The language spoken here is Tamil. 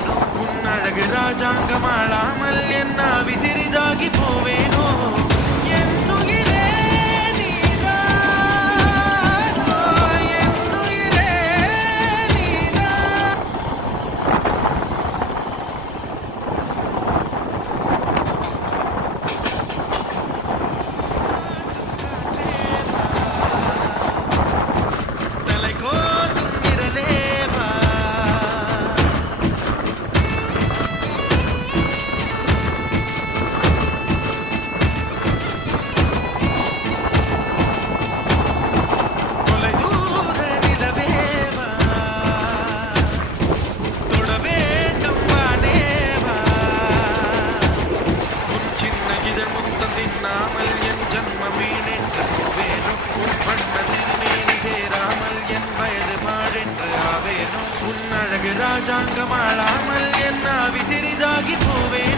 ஆவேனோ உன் அழகு ராஜாங்கமாளாமல் என்ன விசிறிதாகி போவேனோ என்னுயிரே நீதானோ என்னுயிரே நீதான் தலை கோதும் விரலேவா தொலை தூர நிலவேவா தொட வேண்டும் வானேவா உன் சின்ன இதழ் முத்தம் தின்னாமல் என் ஜன்மம் வீணென்று போவேனோ உன் வண்ண திருமேனி சேராமல் என் வயது பாழென்று ஆவேனோ உன் அழகு ராஜாங்கமாளாமல் என்ன விசிறிதாகி போவேனோ